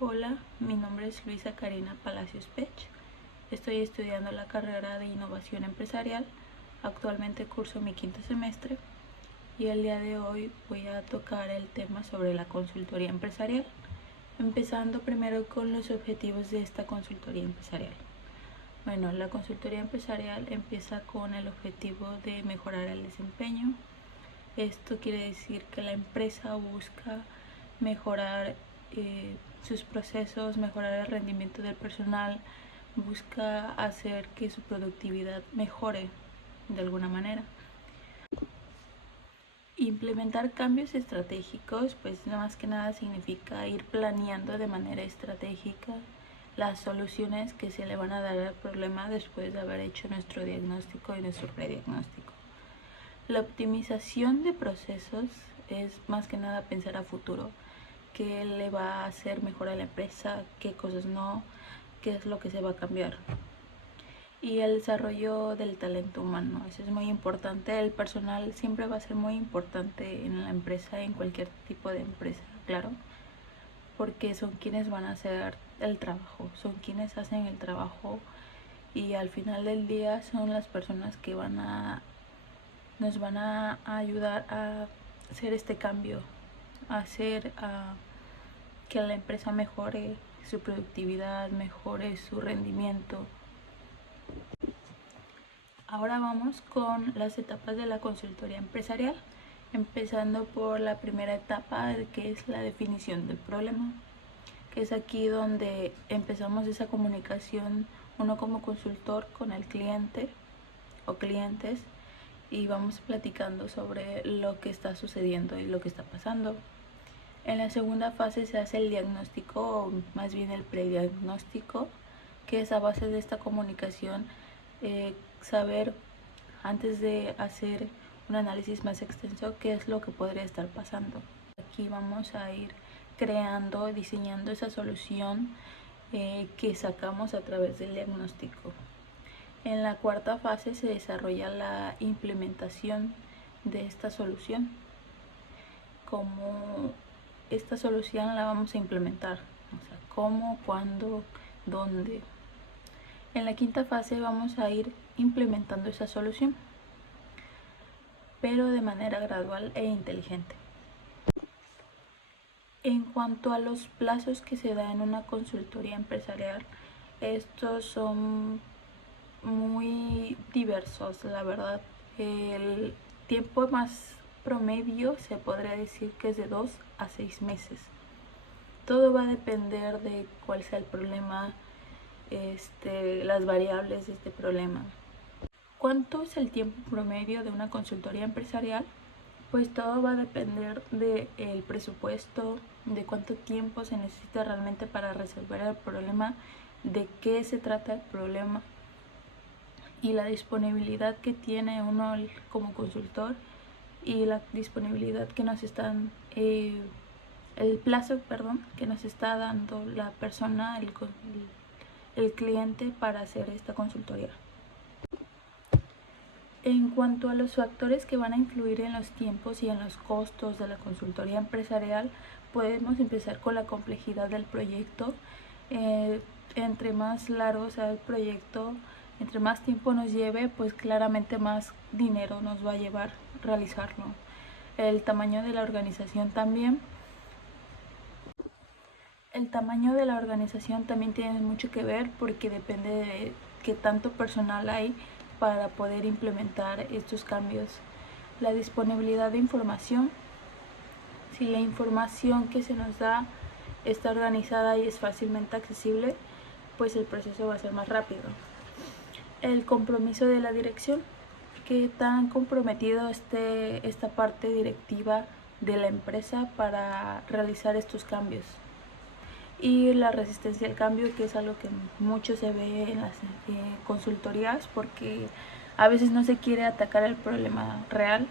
Hola, mi nombre es Luisa Karina Palacios Pech. Estoy estudiando la carrera de Innovación Empresarial. Actualmente curso mi quinto semestre y el día de hoy voy a tocar el tema sobre la consultoría empresarial, empezando primero con los objetivos de esta consultoría empresarial. Bueno, la consultoría empresarial empieza con el objetivo de mejorar el desempeño. Esto quiere decir que la empresa busca mejorar sus procesos, mejorar el rendimiento del personal, busca hacer que su productividad mejore de alguna manera. Implementar cambios estratégicos, pues más que nada significa ir planeando de manera estratégica las soluciones que se le van a dar al problema después de haber hecho nuestro diagnóstico y nuestro prediagnóstico. La optimización de procesos es más que nada pensar a futuro, qué le va a hacer mejor a la empresa, qué cosas no, qué es lo que se va a cambiar. Y el desarrollo del talento humano, eso es muy importante. El personal siempre va a ser muy importante en la empresa, en cualquier tipo de empresa, claro, porque son quienes van a hacer el trabajo, son quienes hacen el trabajo y al final del día son las personas que nos van a ayudar a hacer este cambio, a hacer que la empresa mejore su productividad, mejore su rendimiento. Ahora vamos con las etapas de la consultoría empresarial, empezando por la primera etapa, que es la definición del problema, que es aquí donde empezamos esa comunicación uno como consultor con el cliente o clientes y vamos platicando sobre lo que está sucediendo y lo que está pasando. En la segunda fase se hace el diagnóstico, o más bien el prediagnóstico, que es a base de esta comunicación saber antes de hacer un análisis más extenso qué es lo que podría estar pasando. Aquí vamos a ir creando, diseñando esa solución que sacamos a través del diagnóstico. En la cuarta fase se desarrolla la implementación de esta solución. Cómo esta solución la vamos a implementar, o sea, cómo, cuándo, dónde. En la quinta fase vamos a ir implementando esa solución, pero de manera gradual e inteligente. En cuanto a los plazos que se da en una consultoría empresarial, estos son muy diversos, la verdad. El tiempo más promedio se podría decir que es de 2 a 6 meses. Todo va a depender de cuál sea el problema, las variables de este problema. ¿Cuánto es el tiempo promedio de una consultoría empresarial? Pues todo va a depender del presupuesto, de cuánto tiempo se necesita realmente para resolver el problema, de qué se trata el problema y la disponibilidad que tiene uno como consultor y la disponibilidad que nos están, el plazo, perdón, que nos está dando la persona, el cliente para hacer esta consultoría. En cuanto a los factores que van a influir en los tiempos y en los costos de la consultoría empresarial, podemos empezar con la complejidad del proyecto. Entre más largo sea el proyecto, entre más tiempo nos lleve, pues claramente más dinero nos va a llevar realizarlo. El tamaño de la organización también. El tamaño de la organización también tiene mucho que ver porque depende de qué tanto personal hay para poder implementar estos cambios. La disponibilidad de información. Si la información que se nos da está organizada y es fácilmente accesible, pues el proceso va a ser más rápido. El compromiso de la dirección. Qué tan comprometido esté esta parte directiva de la empresa para realizar estos cambios. Y la resistencia al cambio, que es algo que mucho se ve en las consultorías, porque a veces no se quiere atacar el problema real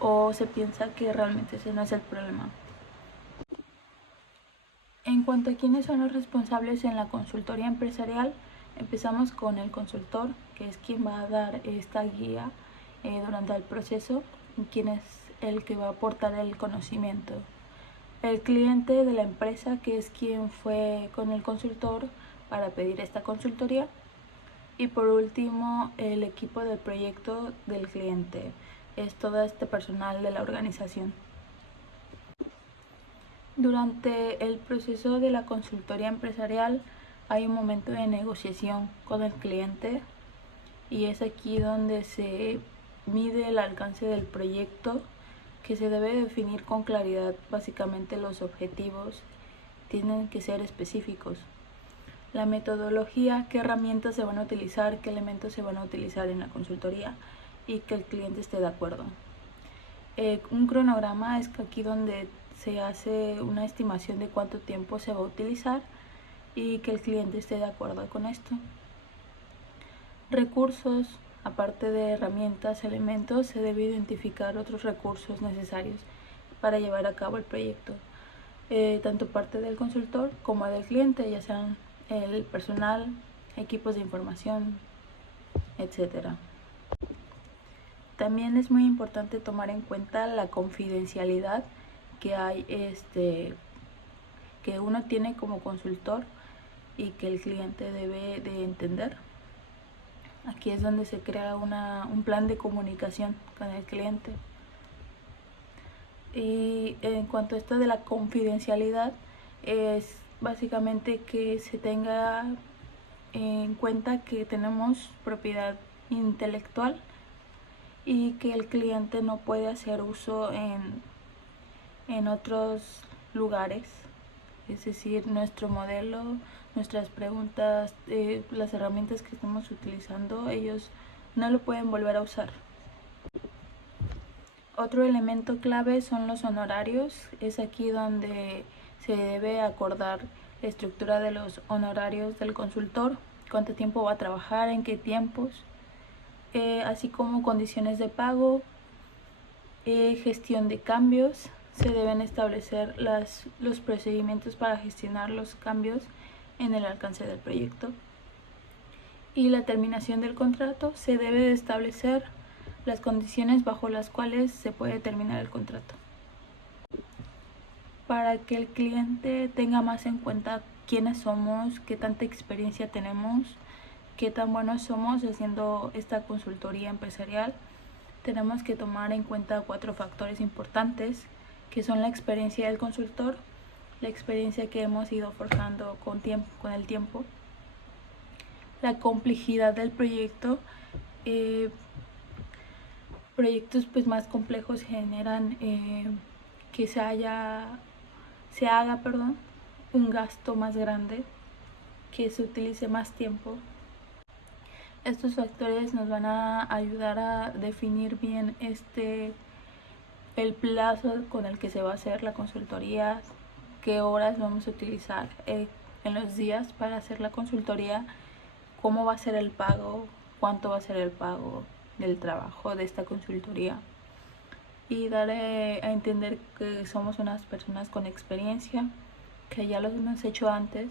o se piensa que realmente ese no es el problema. En cuanto a quiénes son los responsables en la consultoría empresarial, empezamos con el consultor, que es quien va a dar esta guía durante el proceso, quien es el que va a aportar el conocimiento. el cliente de la empresa, que es quien fue con el consultor para pedir esta consultoría, y por último el equipo del proyecto del cliente, es todo este personal de la organización. Durante el proceso de la consultoría empresarial hay un momento de negociación con el cliente y es aquí donde se mide el alcance del proyecto, que se debe definir con claridad. Básicamente los objetivos tienen que ser específicos. La metodología, qué herramientas se van a utilizar, qué elementos se van a utilizar en la consultoría y que el cliente esté de acuerdo. Un cronograma es aquí donde se hace una estimación de cuánto tiempo se va a utilizar y que el cliente esté de acuerdo con esto. Recursos, aparte de herramientas, elementos, se debe identificar otros recursos necesarios para llevar a cabo el proyecto, tanto parte del consultor como del cliente, ya sean el personal, equipos de información, etc. También es muy importante tomar en cuenta la confidencialidad que hay, que uno tiene como consultor y que el cliente debe de entender. Aquí es donde se crea un plan de comunicación con el cliente. Y en cuanto a esto de la confidencialidad, es básicamente que se tenga en cuenta que tenemos propiedad intelectual y que el cliente no puede hacer uso en otros lugares. Es decir, nuestro modelo, nuestras preguntas, las herramientas que estamos utilizando, ellos no lo pueden volver a usar. Otro elemento clave son los honorarios. Es aquí donde se debe acordar la estructura de los honorarios del consultor, cuánto tiempo va a trabajar, en qué tiempos, así como condiciones de pago, gestión de cambios. Se deben establecer los procedimientos para gestionar los cambios en el alcance del proyecto. Y la terminación del contrato, se debe de establecer las condiciones bajo las cuales se puede terminar el contrato. Para que el cliente tenga más en cuenta quiénes somos, qué tanta experiencia tenemos, qué tan buenos somos haciendo esta consultoría empresarial, tenemos que tomar en cuenta 4 factores importantes, que son la experiencia del consultor, la experiencia que hemos ido forjando con el tiempo, la complejidad del proyecto. Proyectos pues más complejos generan que se haga un gasto más grande, que se utilice más tiempo. Estos factores nos van a ayudar a definir bien el plazo con el que se va a hacer la consultoría, qué horas vamos a utilizar en los días para hacer la consultoría, cómo va a ser el pago, cuánto va a ser el pago del trabajo de esta consultoría, y dar a entender que somos unas personas con experiencia, que ya lo hemos hecho antes,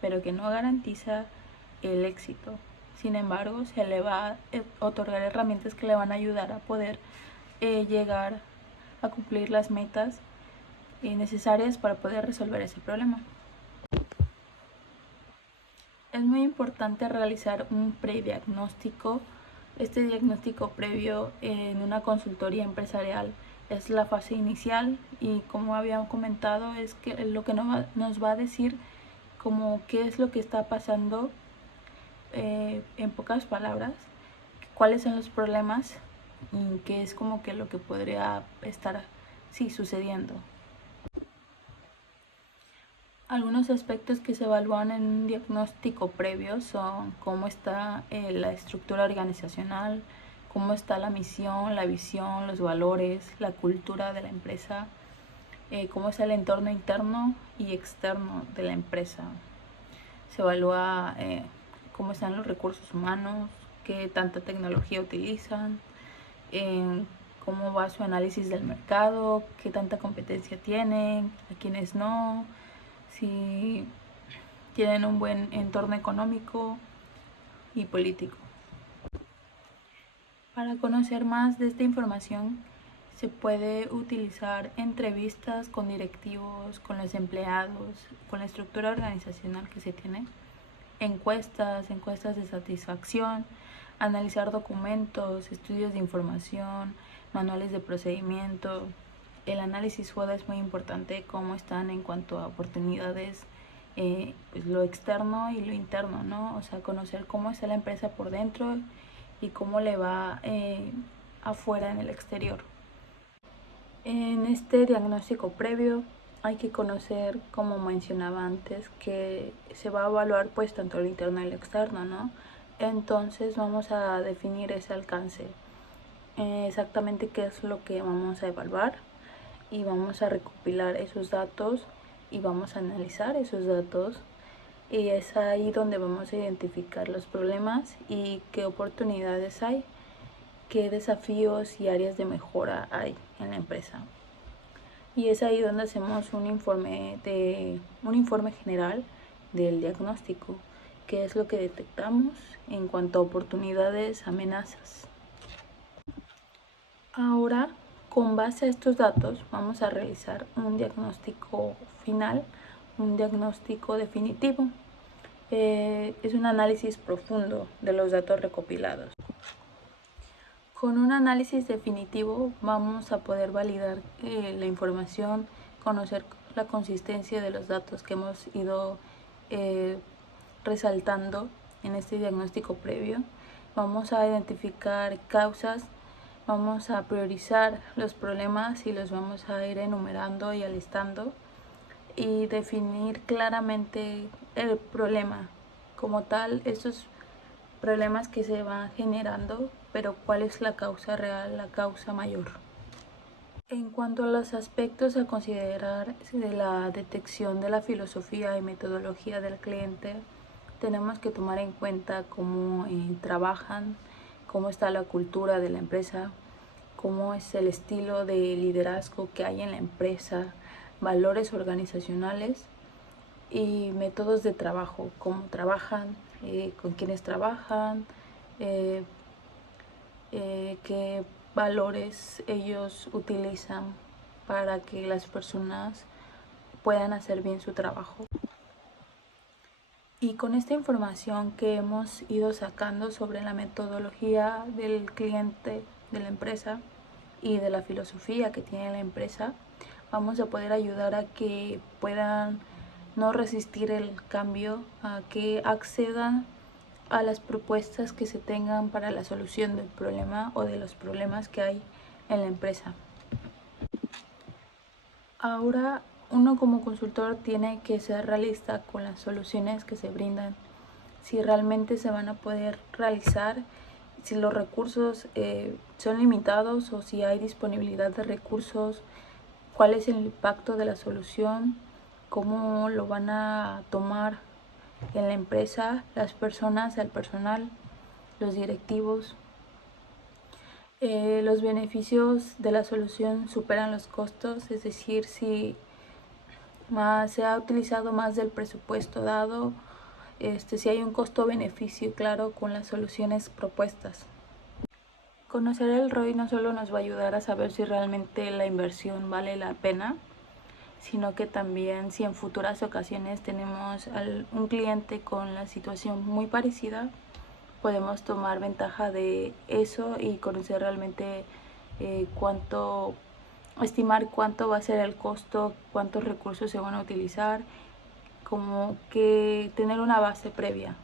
pero que no garantiza el éxito. Sin embargo, se le va a otorgar herramientas que le van a ayudar a poder llegar a cumplir las metas necesarias para poder resolver ese problema. Es muy importante realizar un prediagnóstico. Este diagnóstico previo en una consultoría empresarial es la fase inicial, y como habíamos comentado, es que lo que nos va a decir como qué es lo que está pasando, en pocas palabras, cuáles son los problemas y qué es como que lo que podría estar sucediendo. Algunos aspectos que se evalúan en un diagnóstico previo son cómo está la estructura organizacional, cómo está la misión, la visión, los valores, la cultura de la empresa, cómo es el entorno interno y externo de la empresa. Se evalúa cómo están los recursos humanos, qué tanta tecnología utilizan, cómo va su análisis del mercado, qué tanta competencia tienen, a quiénes no, si tienen un buen entorno económico y político. Para conocer más de esta información, Se puede utilizar entrevistas con directivos, con los empleados, con la estructura organizacional que se tiene, encuestas de satisfacción, analizar documentos, estudios de información, manuales de procedimiento. El análisis FODA es muy importante, cómo están en cuanto a oportunidades, pues lo externo y lo interno, ¿no? O sea, conocer cómo está la empresa por dentro y cómo le va afuera en el exterior. En este diagnóstico previo hay que conocer, como mencionaba antes, que se va a evaluar pues tanto lo interno y lo externo, ¿no? Entonces vamos a definir ese alcance, exactamente qué es lo que vamos a evaluar, y vamos a recopilar esos datos y vamos a analizar esos datos, y es ahí donde vamos a identificar los problemas y qué oportunidades hay, qué desafíos y áreas de mejora hay en la empresa. Y es ahí donde hacemos un informe general del diagnóstico, qué es lo que detectamos en cuanto a oportunidades, amenazas. Ahora, con base a estos datos, vamos a realizar un diagnóstico final, un diagnóstico definitivo. Es un análisis profundo de los datos recopilados. Con un análisis definitivo vamos a poder validar la información, conocer la consistencia de los datos que hemos ido resaltando en este diagnóstico previo. Vamos a identificar causas, vamos a priorizar los problemas y los vamos a ir enumerando y alistando, y definir claramente el problema como tal, esos problemas que se van generando, pero cuál es la causa real, la causa mayor. En cuanto a los aspectos a considerar de la detección de la filosofía y metodología del cliente, tenemos que tomar en cuenta cómo trabajan, cómo está la cultura de la empresa, cómo es el estilo de liderazgo que hay en la empresa, valores organizacionales y métodos de trabajo, cómo trabajan, con quiénes trabajan, qué valores ellos utilizan para que las personas puedan hacer bien su trabajo. Y con esta información que hemos ido sacando sobre la metodología del cliente, de la empresa y de la filosofía que tiene la empresa, vamos a poder ayudar a que puedan no resistir el cambio, a que accedan a las propuestas que se tengan para la solución del problema o de los problemas que hay en la empresa. Ahora, uno como consultor tiene que ser realista con las soluciones que se brindan, si realmente se van a poder realizar, si los recursos son limitados o si hay disponibilidad de recursos, cuál es el impacto de la solución, cómo lo van a tomar en la empresa, las personas, el personal, los directivos. Los beneficios de la solución superan los costos, es decir, si se ha utilizado más del presupuesto dado, si hay un costo-beneficio claro con las soluciones propuestas. Conocer el ROI no solo nos va a ayudar a saber si realmente la inversión vale la pena, sino que también si en futuras ocasiones tenemos un cliente con la situación muy parecida, podemos tomar ventaja de eso y conocer realmente estimar cuánto va a ser el costo, cuántos recursos se van a utilizar, como que tener una base previa.